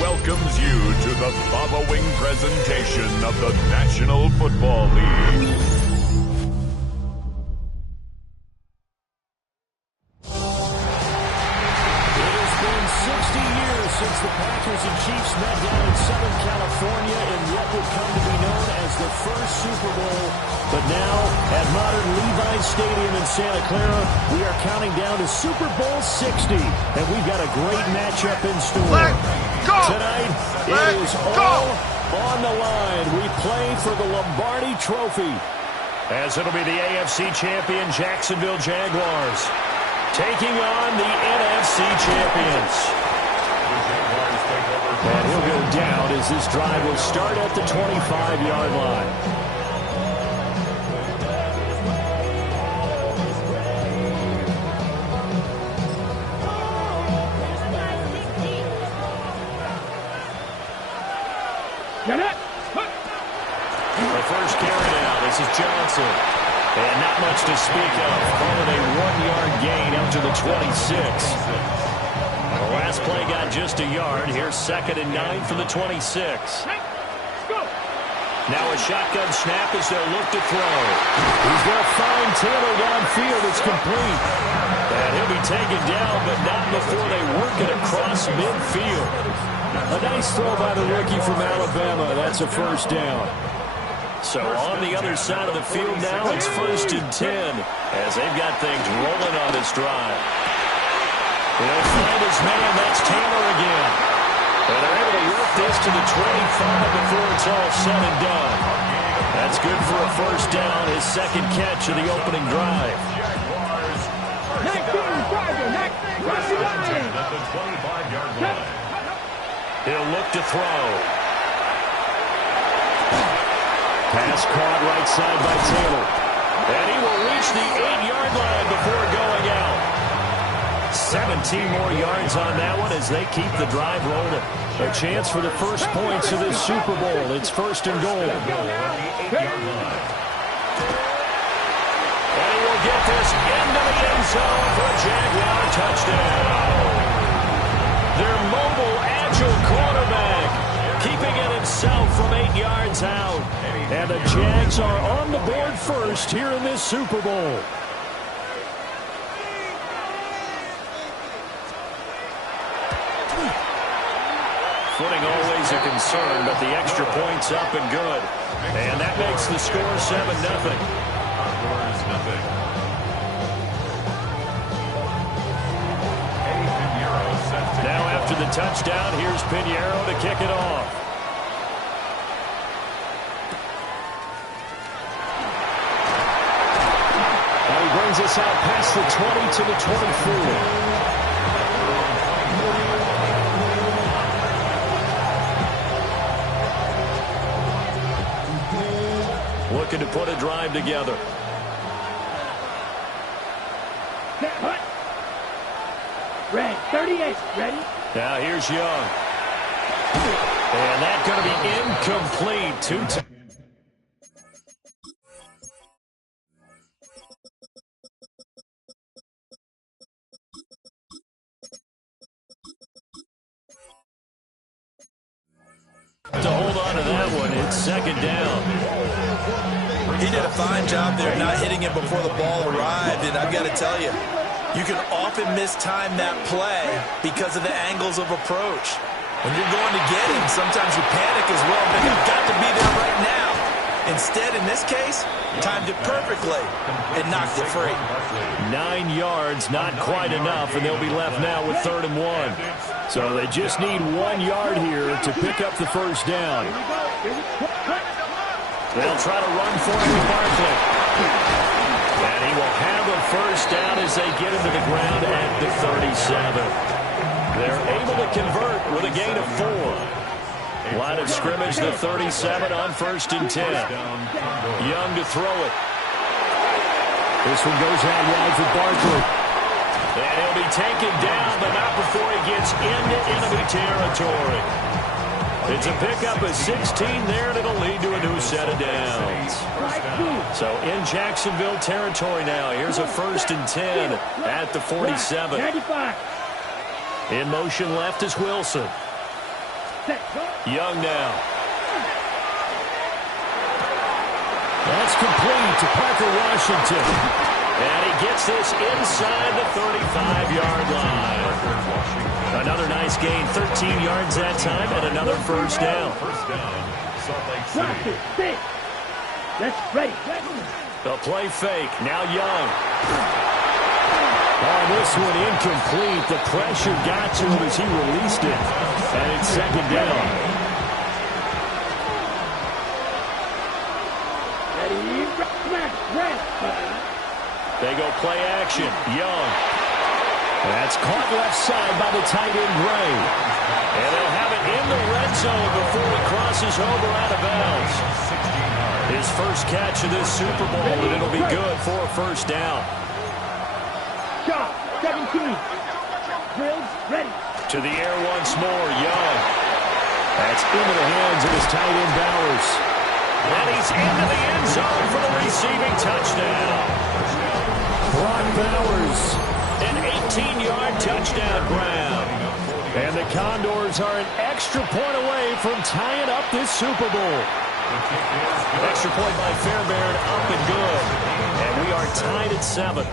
Welcomes you to the following presentation of the National Football League. It has been 60 years since the Packers and Chiefs met down in Southern California in what would come to be known as the first Super Bowl. But now, at modern Levi's Stadium in Santa Clara, we are counting down to Super Bowl 60, and we've got a great matchup in store. Tonight, it is all on the line. We play for the Lombardi Trophy, as it'll be the AFC champion Jacksonville Jaguars taking on the NFC champions. And he'll go down as this drive will start at the 25-yard line. The first carry now. This is Johnson. And not much to speak of. Call it a 1-yard gain out to the 26. The last play got just a yard. Here's 2nd and 9 for the 26. Now a shotgun snap as they'll look to throw. He's going to find Taylor downfield. It's complete. And he'll be taken down, but not before they work it across midfield. A nice throw by the rookie from Alabama. That's a first down. So on the other side of the field now, it's 1st and 10 as they've got things rolling on this drive. He'll find his man. That's Taylor again. And they're able to work this to the 25 before it's all said and done. That's good for a first down, his second catch of the opening drive. He'll look to throw. Pass caught right side by Taylor. And he will reach the 8-yard line before going out. 17 more yards on that one as they keep the drive rolling. A chance for the first points of this Super Bowl. It's 1st and goal. And he will get this into the end zone for a Jaguar touchdown. Their mobile, agile quarterback keeping it himself from 8 yards out. And the Jags are on the board first here in this Super Bowl. Footing always a concern, but the extra point's up and good. And that makes the score 7-0. Now after the touchdown, here's Pinheiro to kick it off. Now he brings us out past the 20 to the 24. looking to put a drive together. Red, 38, ready? Now here's Young. And that's going to be incomplete. To hold on to that one, it's second down. He did a fine job there not hitting it before the ball arrived, and I've got to tell you, you can often mistime that play because of the angles of approach. When you're going to get him, sometimes you panic as well, but you've got to be there right now. Instead, in this case, timed it perfectly and knocked it free. 9 yards, not quite enough, and they'll be left now with 3rd and 1. So they just need 1 yard here to pick up the first down. They'll try to run for it with Barkley. And he will have a first down as they get him to the ground at the 37. They're able to convert with a gain of 4. Line of scrimmage, the 37 on 1st and 10. Young to throw it. This one goes out wide for Barkley. And he'll be taken down, but not before he gets into enemy territory. It's a pickup of 16 there, and it'll lead to a new set of downs. So in Jacksonville territory now. Here's a 1st and 10 at the 47. In motion left is Wilson. Young now. That's complete to Parker Washington. And he gets this inside the 35-yard line. Another nice gain, 13 yards that time, and another first down. That's ready. The play fake, now Young. On this one, incomplete. The pressure got to him as he released it. And it's second down. They go play action. Young. That's caught left side by the tight end, Gray. And they'll have it in the red zone before he crosses over out of bounds. His first catch of this Super Bowl, and it'll be good for a first down. Shot, 17. Drills, ready. To the air once more, Young. That's into the hands of his tight end, Bowers. And he's into the end zone for the receiving touchdown. Brock Bowers, an 18-yard touchdown grab. And the Condors are an extra point away from tying up this Super Bowl. Extra point by Fairbairn, up and good. And we are tied at 7.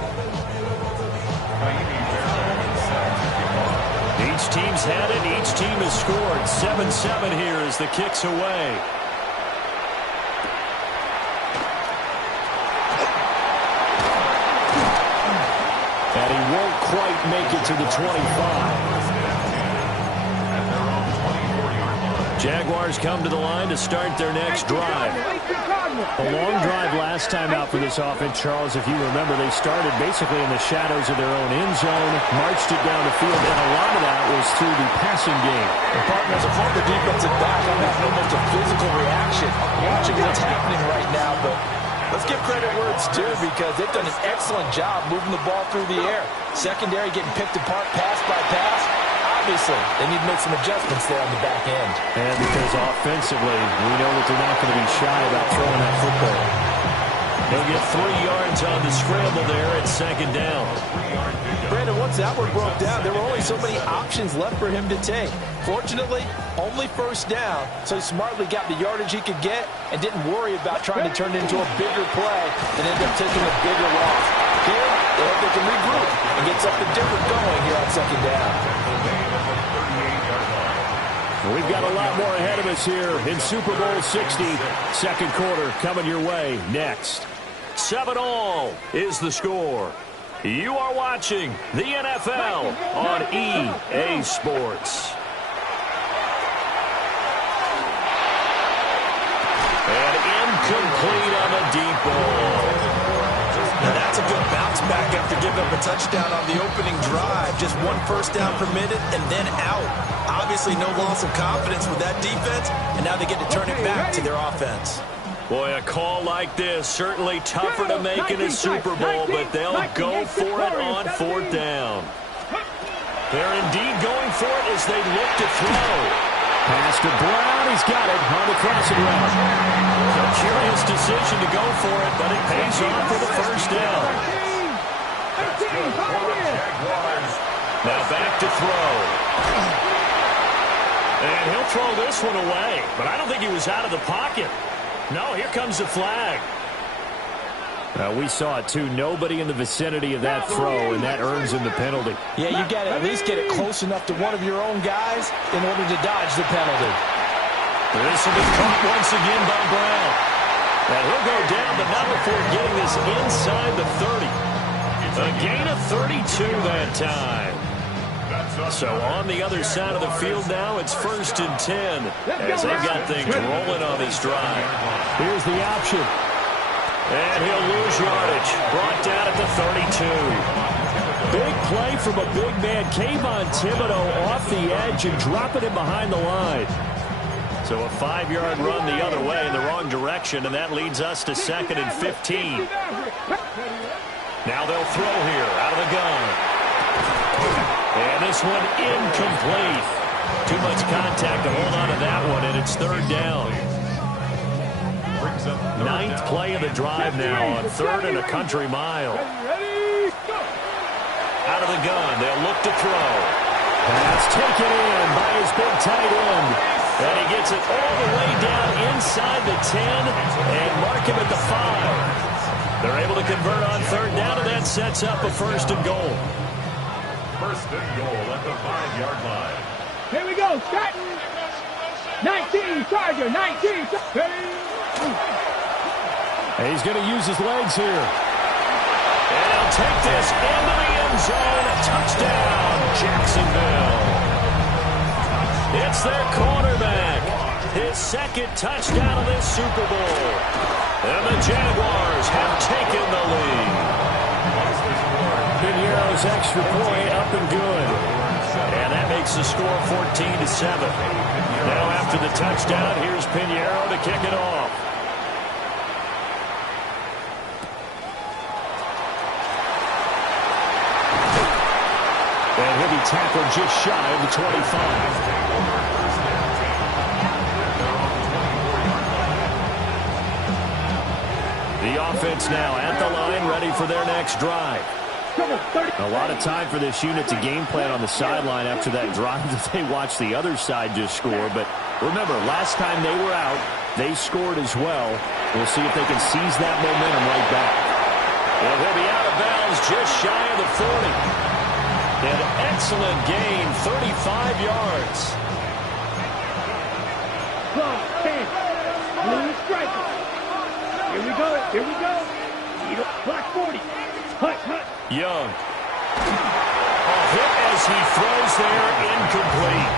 Each team's had it. Each team has scored. 7-7 here as the kick's away. And he won't quite make it to the 25. Jaguars come to the line to start their next drive. A long drive last time out for this offense, Charles. If you remember, they started basically in the shadows of their own end zone, marched it down the field, and a lot of that was through the passing game. And partner, as a former defensive back, I'm having almost a physical reaction watching what's happening right now, but let's give credit where it's due because they've done an excellent job moving the ball through the air. Secondary getting picked apart pass by pass. Obviously, they need to make some adjustments there on the back end. And because offensively, we know that they're not going to be shy about throwing that football. They'll get 3 yards on the scramble there at second down. Brandon, once that one broke down, there were only so many options left for him to take. Fortunately, only first down, so he smartly got the yardage he could get and didn't worry about trying to turn it into a bigger play and end up taking a bigger loss. Here, they hope they can regroup and get something different going here on second down. We've got a lot more ahead of us here in Super Bowl 60. Second quarter coming your way next. 7-all is the score. You are watching the NFL on EA Sports. And incomplete on the deep ball. Now that's a good bounce back after giving up a touchdown on the opening drive. Just 1 first down permitted and then out. Obviously no loss of confidence with that defense, and now they get to turn it back to their offense. Boy, a call like this, certainly tougher to make in a Super Bowl, but they'll go for it on fourth down. They're indeed going for it as they look to throw. Pass to Brown. He's got it on the crossing route. A curious decision to go for it, but it pays off for the first down. Now back to throw. And he'll throw this one away, but I don't think he was out of the pocket. No, here comes the flag. We saw it, too. Nobody in the vicinity of that throw, and that earns him the penalty. Yeah, you got to at least get it close enough to one of your own guys in order to dodge the penalty. This will be caught once again by Brown. And he'll go down, but not before getting this inside the 30. A gain of 32 that time. So on the other side of the field now, it's 1st and 10 as they've got things rolling on this drive. Here's the option. And he'll lose yardage. Brought down at the 32. Big play from a big man. Kayvon Thibodeau off the edge and dropping him behind the line. So a 5-yard run the other way in the wrong direction, and that leads us to 2nd and 15. Now they'll throw here out of the gun. And this one incomplete. Too much contact to hold on to that one, and it's 3rd down. 9th play of the drive now on 3rd and a country mile. Out of the gun, they'll look to throw. Pass taken in by his big tight end. And he gets it all the way down inside the 10 and mark him at the 5. They're able to convert on 3rd down, and that sets up a 1st and goal. 1st and goal at the 5-yard line. Here we go, start. 19, Charger, 19. And he's going to use his legs here. And he'll take this into the end zone. A touchdown, Jacksonville. It's their quarterback. His 2nd touchdown of this Super Bowl. And the Jaguars have taken the lead. Piñeiro's extra point up and good. And that makes the score 14-7. Now after the touchdown, here's Piñeiro to kick it off. And he'll be tackled just shy of the 25. The offense now at the line, ready for their next drive. A lot of time for this unit to game plan on the sideline after that drive that they watched the other side just score. But remember, last time they were out, they scored as well. We'll see if they can seize that momentum right back. And he'll be out of bounds just shy of the 40. An excellent gain, 35 yards. 12, 10. Blue striker. Here we go, here we go. Block 40. Hut, hut. Young. A hit as he throws there, incomplete.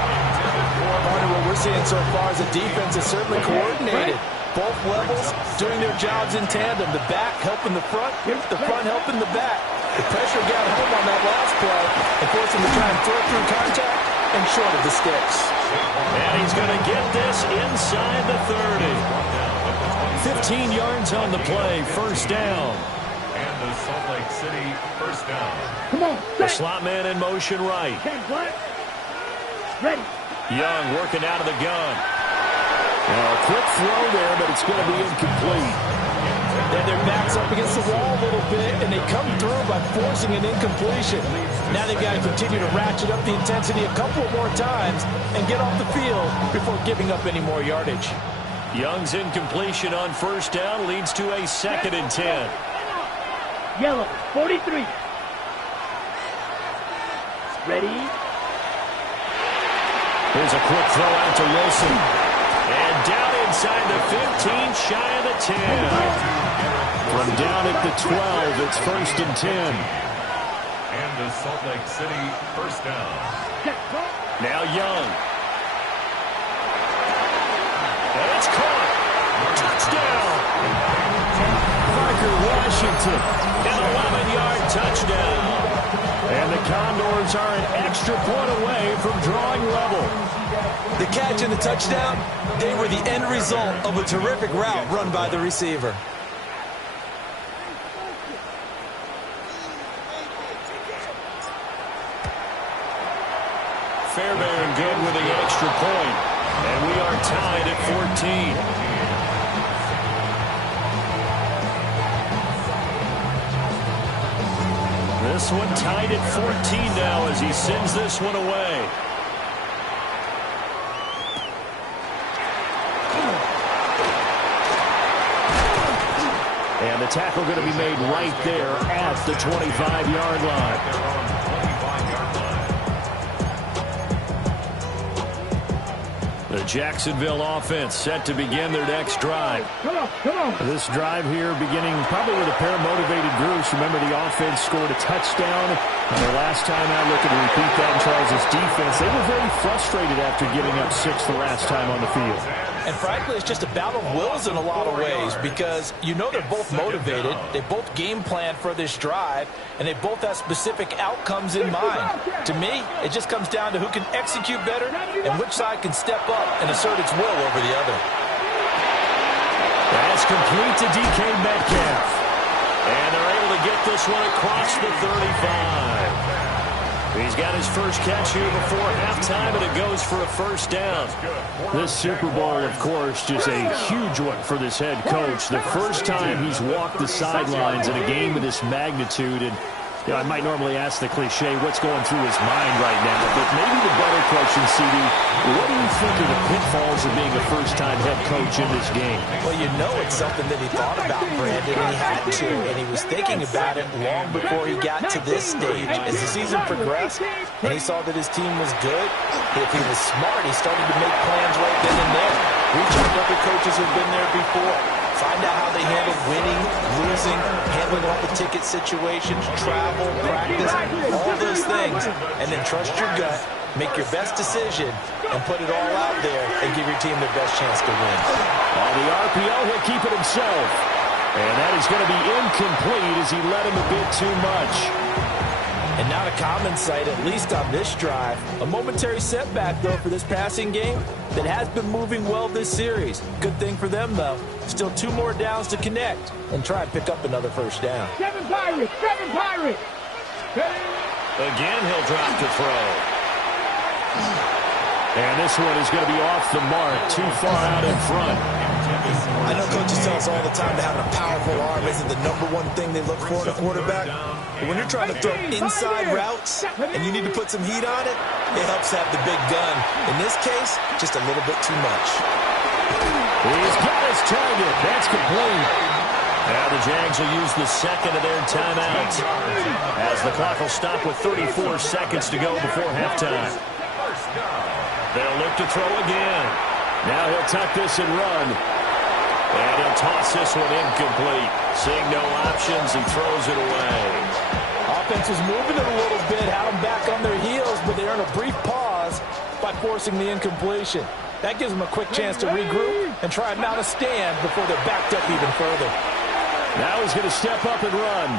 Partner, what we're seeing so far is the defense is certainly coordinated. Both levels doing their jobs in tandem. The back helping the front helping the back. The pressure got home on that last play and forced him to try and throw through contact and short of the sticks. And he's going to get this inside the 30. 15 yards on the play, 1st down. And the Salt Lake City 1st down. Come on, The slot man in motion right. 10 black. Ready. Young working out of the gun. A quick throw there, but it's going to be incomplete. And their backs up against the wall a little bit, and they come through by forcing an incompletion. Now they've got to continue to ratchet up the intensity a couple more times and get off the field before giving up any more yardage. Young's incompletion on 1st down leads to a 2nd and 10. Yellow, 43. Ready. Here's a quick throw out to Wilson. And down inside the 15, shy of the 10. From down at the 12, it's 1st and 10. And the Salt Lake City 1st down. Now Young. And it's caught. Touchdown. Parker Washington. An 11-yard touchdown. And the Condors are an extra point away from drawing level. The catch and the touchdown, they were the end result of a terrific route run by the receiver. Fairbairn good with the extra point. And we are tied at 14. This one tied at 14 now as he sends this one away. And the tackle going to be made right there at the 25-yard line. The Jacksonville offense set to begin their next drive. Come on. This drive here beginning probably with a pair of motivated groups. Remember, the offense scored a touchdown on their last time out. Looking to repeat that in Charles' defense. They were very frustrated after giving up 6 the last time on the field. And frankly, it's just a battle of wills in a lot of ways because you know they're both motivated. They both game plan for this drive, and they both have specific outcomes in mind. To me, it just comes down to who can execute better and which side can step up and assert its will over the other. That's complete to DK Metcalf. And they're able to get this one across the 35. He's got his first catch here before halftime, and it goes for a first down. This Super Bowl, of course, just a huge one for this head coach. The first time he's walked the sidelines in a game of this magnitude. And you know, I might normally ask the cliche, what's going through his mind right now? But maybe the better question, CD, what do you think are the pitfalls of being a first-time head coach in this game? Well, you know it's something that he thought about, Brandon, and he had to, and he was thinking about it long before he got to this stage. As the season progressed, and he saw that his team was good, if he was smart, he started to make plans right then and there. Reach out to other coaches who've been there before. Find out how they handle winning, losing, handling all the ticket situations, travel, practice, all those things. And then trust your gut, make your best decision, and put it all out there and give your team the best chance to win. On the RPO, he'll keep it himself. And that is going to be incomplete as he led him a bit too much. And not a common sight, at least on this drive. A momentary setback, though, for this passing game that has been moving well this series. Good thing for them, though. Still 2 more downs to connect and try and pick up another first down. 7 Pirates! Again, he'll drop to throw. And this one is going to be off the mark, too far out in front. I know coaches tell us all the time that having a powerful arm isn't the #1 thing they look for in a quarterback. But when you're trying to throw inside routes and you need to put some heat on it, it helps have the big gun. In this case, just a little bit too much. He's got his target. That's complete. Now the Jags will use the second of their timeouts as the clock will stop with 34 seconds to go before halftime. They'll look to throw again. Now he'll tuck this and run. And he'll toss this one incomplete. Seeing no options, he throws it away. Offense was moving it a little bit, had them back on their heels, but they earn a brief pause by forcing the incompletion. That gives them a quick chance to regroup and try and mount a stand before they're backed up even further. Now he's going to step up and run.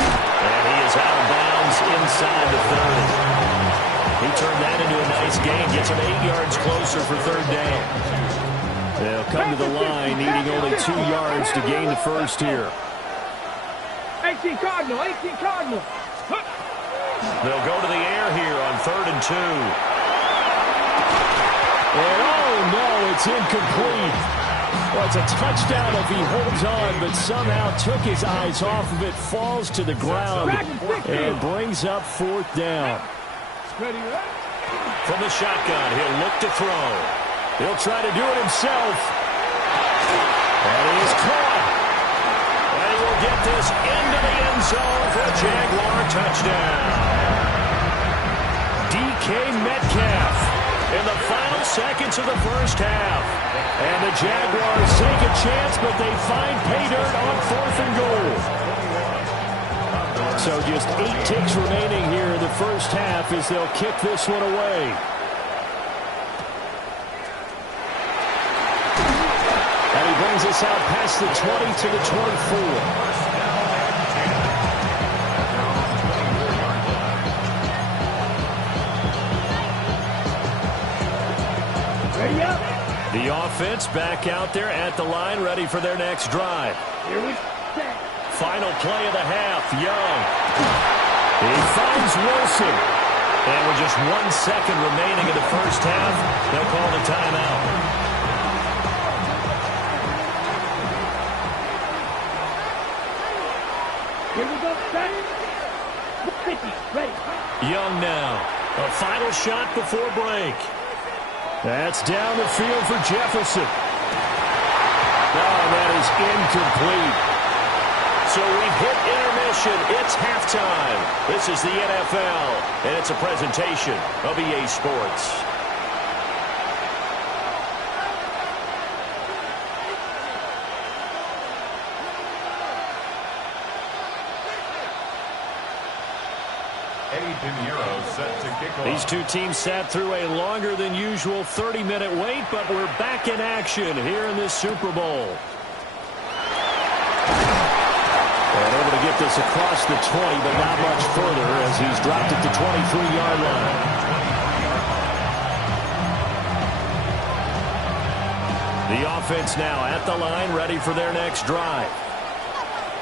And he is out of bounds inside the 30. He turned that into a nice gain. Gets him 8 yards closer for third down. They'll come to the line, needing only 2 yards to gain the first here. 18 Cardinal. They'll go to the air here on 3rd and 2. And oh no, it's incomplete. Well, it's a touchdown if he holds on, but somehow took his eyes off of it, falls to the ground, and brings up 4th down. From the shotgun, he'll look to throw. He'll try to do it himself. And he is caught. And he will get this into the end zone for a Jaguar touchdown. DK Metcalf in the final seconds of the first half. And the Jaguars take a chance, but they find pay dirt on 4th and goal. So just 8 ticks remaining here in the first half as they'll kick this one away. And he brings us out past the 20 to the 24. offense back out there at the line, ready for their next drive. Here we set. Final play of the half, Young. He finds Wilson. And with just 1 second remaining in the first half, they'll call the timeout. Here we go, set. 50, ready. Young now. A final shot before break. That's down the field for Jefferson. Oh, that is incomplete. So we've hit intermission. It's halftime. This is the NFL, and it's a presentation of EA Sports. These two teams sat through a longer than usual 30-minute wait, but we're back in action here in this Super Bowl. And able to get this across the 20, but not much further as he's dropped at the 23-yard line. The offense now at the line, ready for their next drive.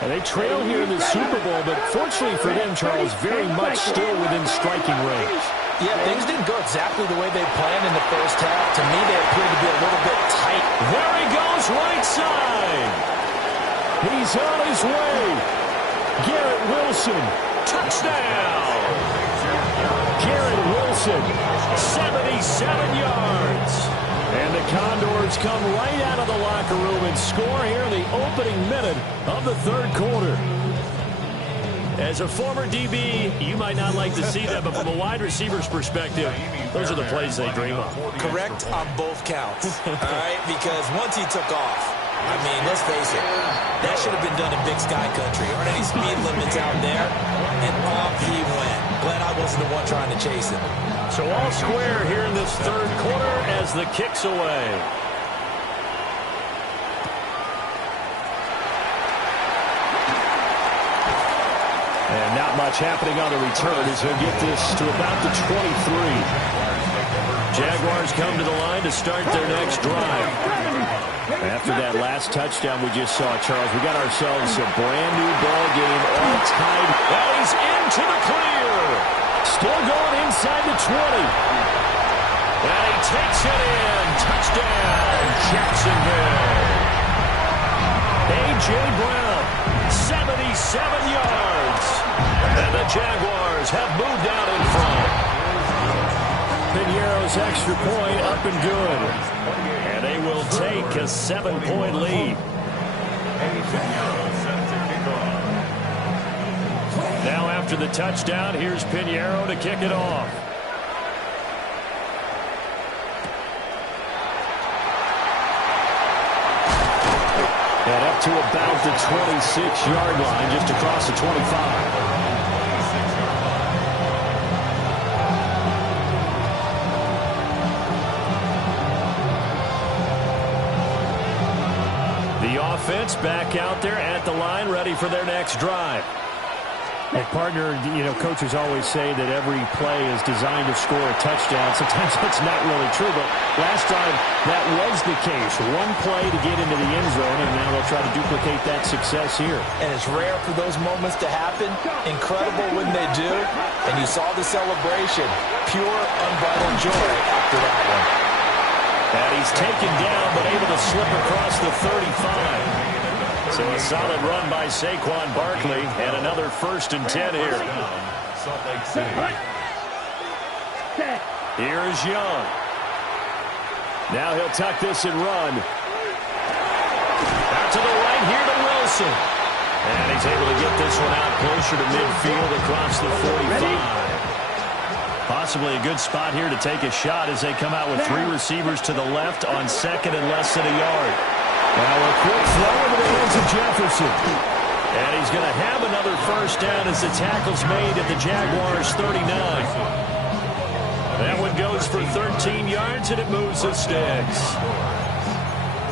And they trail here in the Super Bowl, but fortunately for them, Charles, very much still within striking range. Yeah, things didn't go exactly the way they planned in the first half. To me, they appeared to be a little bit tight. There he goes, right side. He's on his way. Garrett Wilson, touchdown. Garrett Wilson, 77 yards. And the Condors come right out of the locker room and score here in the opening minute of the third quarter. As a former DB, you might not like to see that, but from a wide receiver's perspective, those are the plays they dream of. Correct on both counts, all right? Because once he took off, I mean, let's face it, that should have been done in Big Sky Country. Aren't any speed limits out there? And off he went. Glad I wasn't the one trying to chase him. So all square here in this third quarter as the kick's away. And not much happening on the return as he'll get this to about the 23. Jaguars come to the line to start their next drive. After that last touchdown we just saw, Charles, we got ourselves a brand new ball game all tied. Well, he's into the clear. Still going inside the 20. And he takes it in. Touchdown, Jacksonville. A.J. Brown, 77 yards. And the Jaguars have moved out in front. Piñeiro's extra point up and good. And they will take a 7-point lead. Now after the touchdown, here's Piñeiro to kick it off. And up to about the 26-yard line, just across the 25. Offense back out there at the line, ready for their next drive. And partner, you know, coaches always say that every play is designed to score a touchdown. Sometimes that's not really true, but last drive that was the case. One play to get into the end zone, and now they'll try to duplicate that success here. And it's rare for those moments to happen. Incredible when they do. And you saw the celebration. Pure, unbridled joy after that one. And he's taken down, but able to slip across the 35. So a solid run by Saquon Barkley, and another 1st and 10 here. Here is Young. Now he'll tuck this and run. Out to the right here to Wilson. And he's able to get this one out closer to midfield across the 45. Possibly a good spot here to take a shot as they come out with 3 receivers to the left on 2nd and less than a yard. Now a quick throw into the hands of Jefferson. And he's going to have another 1st down as the tackle's made at the Jaguars' 39. That one goes for 13 yards, and it moves the sticks.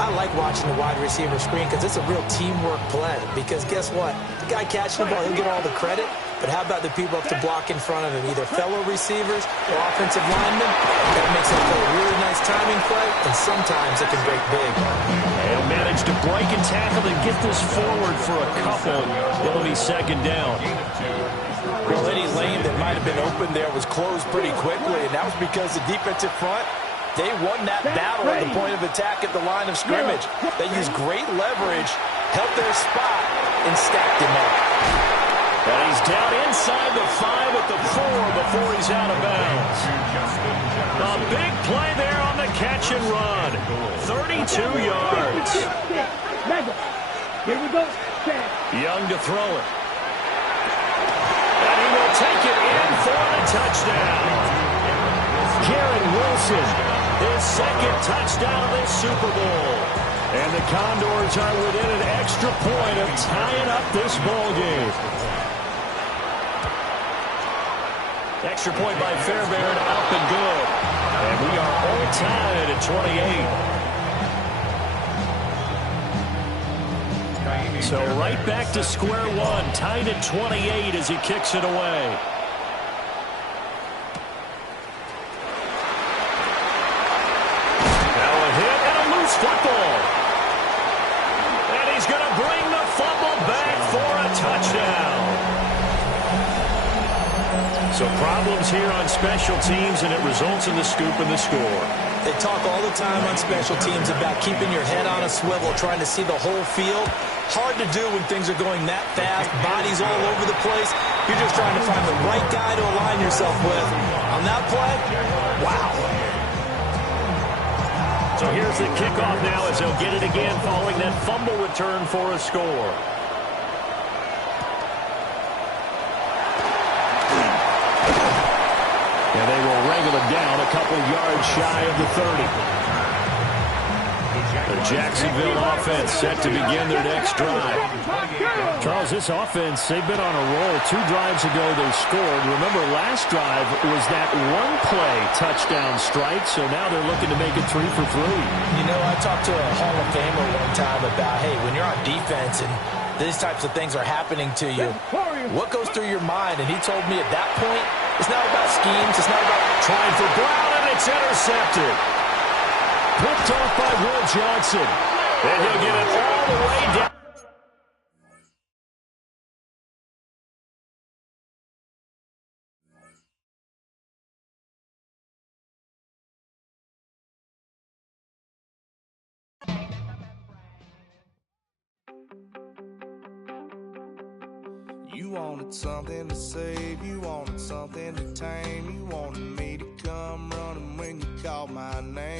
I like watching the wide receiver screen because it's a real teamwork play. Because guess what? The guy catching the ball, he'll get all the credit. But how about the people up to block in front of him, either fellow receivers or offensive linemen? That makes it a really nice timing play, and sometimes it can break big. They'll manage to break and tackle and get this forward for a couple. It'll be second down. Well, any lane that might have been open there was closed pretty quickly, and that was because the defensive front, they won that battle at the point of attack at the line of scrimmage. They used great leverage, held their spot, and stacked him up. And he's down inside the 5 at the 4 before he's out of bounds. A big play there on the catch and run. 32 yards. Here we go. Young to throw it. And he will take it in for the touchdown. Garrett Wilson, his second touchdown of this Super Bowl. And the Condors are within an extra point of tying up this ball game. Extra point by Fairbairn, up and good. And we are all tied at 28. So right back to square one, tied at 28 as he kicks it away. Now a hit and a loose football. And he's going to bring the fumble back for a touchdown. So problems here on special teams, and it results in the scoop and the score. They talk all the time on special teams about keeping your head on a swivel, trying to see the whole field. Hard to do when things are going that fast, bodies all over the place. You're just trying to find the right guy to align yourself with. On that play, wow. So here's the kickoff now as they'll get it again following that fumble return for a score. And they will wrangle it down a couple yards shy of the 30. The Jacksonville offense set to begin their next drive. Charles, this offense, they've been on a roll. 2 drives ago they scored. Remember, last drive was that one-play touchdown strike, so now they're looking to make it 3 for 3. You know, I talked to a Hall of Famer one time about, hey, when you're on defense and these types of things are happening to you, what goes through your mind? And he told me at that point, it's not about schemes. It's not about trying for Brown, and it's intercepted. Picked off by Will Johnson. And he'll get it all the way down. You wanted something to save, you wanted something to tame, you wanted me to come running when you called my name.